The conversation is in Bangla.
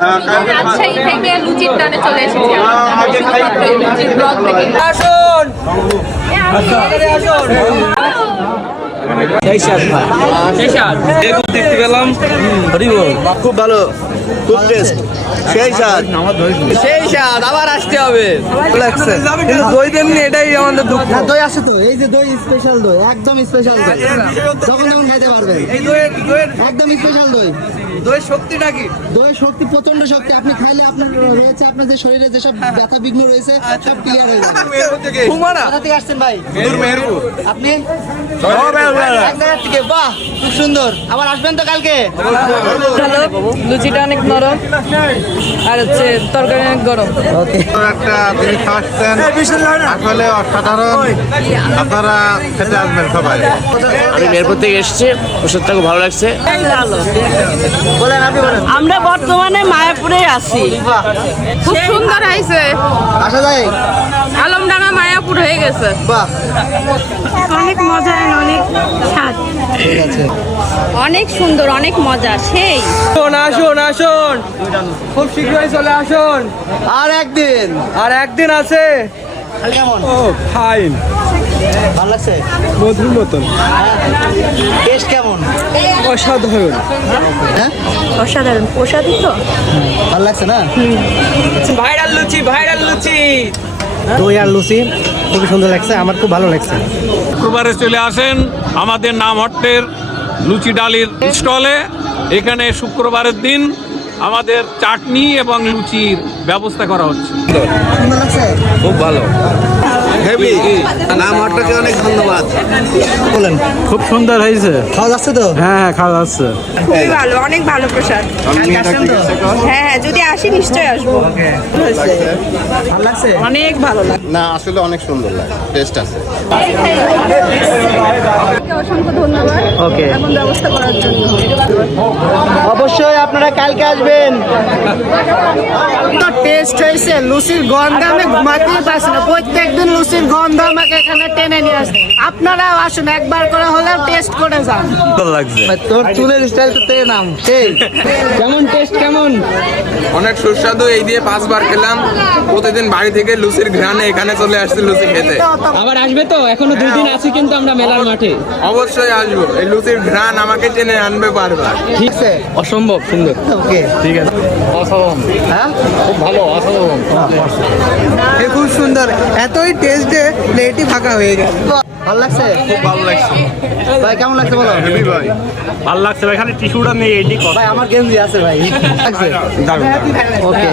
রাজশাহী থেকে লুচির টানে চলে এসেছি লুচির ব্লগ থেকে। আসুন দেখতে পেলাম খুব ভালো, খুব টেস্ট, সেই স্বাদ, সেই স্বাদ, আবার আসতে হবে। লাগছে কিন্তু দই দেননি, এটাই আমাদের দুঃখ। দই আছে তো, এই যে দই স্পেশাল দই, একদম স্পেশাল দই, যখন যখন খাইতে পারবেন, এই দইয়ের একদম স্পেশাল দই। দইয়ের শক্তি নাকি? দই শক্তি, প্রচন্ড শক্তি। আপনি খাইলে আপনার রয়েছে, আপনার যে শরীরে যেসব ব্যথা বিঘ্ন রয়েছে সব ক্লিয়ার হয়ে যাবে। ঘুমানা কোথা থেকে আসছেন ভাই? আপনি এক জায়গা থেকে? বাহ, খুব সুন্দর। আবার আসবেন তো কালকে? ভালো, লুচিটা অনেক নরম আর হচ্ছে তরকারি অনেক গরম। একটা জিনিস খাওয়াচ্ছেন, আসলে অসাধারণ। আপনারা খেতে আসবেন সবাই। আমি মেরপুর থেকে এসেছি, ওষুধটা খুব ভালো লাগছে। বলেন, আপনি বলেন। আমরা বর্তমানে মায়াপুরে আছি। খুব সুন্দর হয়েছে, আসা যায়? আলমডাঙ্গা মায়াপুর হয়ে গেছে। বাহ, অনেক মজা, অনেক স্বাদ, ঠিক আছে। অনেক সুন্দর, অনেক মজা, সেই আসুন আসুন আসুন, খুব শীঘ্রই চলে আসুন। আর একদিন আছে। কেমন? ফাইন, ভালো লাগছে? মধুর মতন, টেস্ট কেমন? অসাধারণ। হ্যাঁ, অসাধারণ, প্রসাদই তো। ভালো লাগছে না? ভাইরাল লুচি, ভাইরাল লুচি। দই আর লুচি খুবই সুন্দর লাগছে, আমার খুব ভালো লাগছে। শুক্রবারে চলে আসেন আমাদের নামহট্টের লুচি ডালির স্টলে। এখানে শুক্রবারের দিন আমাদের চাটনি এবং লুচির ব্যবস্থা করা হচ্ছে। সুন্দর লাগছে? খুব ভালো, হেভি। নাম হট্টকে অনেক ধন্যবাদ। বলেন, খুব সুন্দর হয়েছে। খাওয়া যাচ্ছে তো? হ্যাঁ খাওয়া যাচ্ছে। খুবই ভালো, অনেক ভালো প্রসাদ। কালকে আসছেন তো? হ্যাঁ হ্যাঁ, যদি আসি নিশ্চয়ই আসবো। ভালো লাগছে? অনেক ভালো লাগে। না, আসলে অনেক সুন্দর লাগে, টেস্ট আছে। অসংখ্য ধন্যবাদ ওকে, এমন ব্যবস্থা করার জন্য। অবশ্যই আপনারা কালকে আসবেন। টেস্ট হয়েছে, লুচির গন্ধ আমি ঘুমাতেই পারছি না। প্রত্যেকদিন লুচির গন্ধ আমাকে এখানে টেনে নিয়ে আসে। আপনারাও আসুন, একবার করে হলেও টেস্ট করে যান। ভালো লাগছে। তোর চুলের স্টাইল তো তেরে নাম সেই। কেমন টেস্ট, কেমন? অনেক সুস্বাদু। এই দিয়ে 5 বার খেলাম। প্রতিদিন বাড়ি থেকে লুচির ঘ্রাণে এখানে চলে আসছে লুচি খেতে। আবার আসবে তো? এখনো 2 দিন আছে কিন্তু আমরা মেলার মাঠে। অবশ্যই আসবো। এই লুচির ঘ্রাণ আমাকে টেনে আনবে বারবার। ঠিক আছে, অসম্ভব সুন্দর। ওকে, ঠিক আছে, অসাধারণ, হ্যাঁ, খুব ভালো, অসাধারণ। খুব সুন্দর, এতই টেস্ট যে প্লেটই ফাঁকা হয়ে গেল। ভালো লাগছে? খুব ভালো লাগছে ভাই কেমন লাগছে বলো? হেভি ভাই। ভালো লাগছে ভাই, খালি টিস্যুটা নেই এটি। ভাই আমার গেঞ্জি আছে ভাই। লাগছে? ওকে।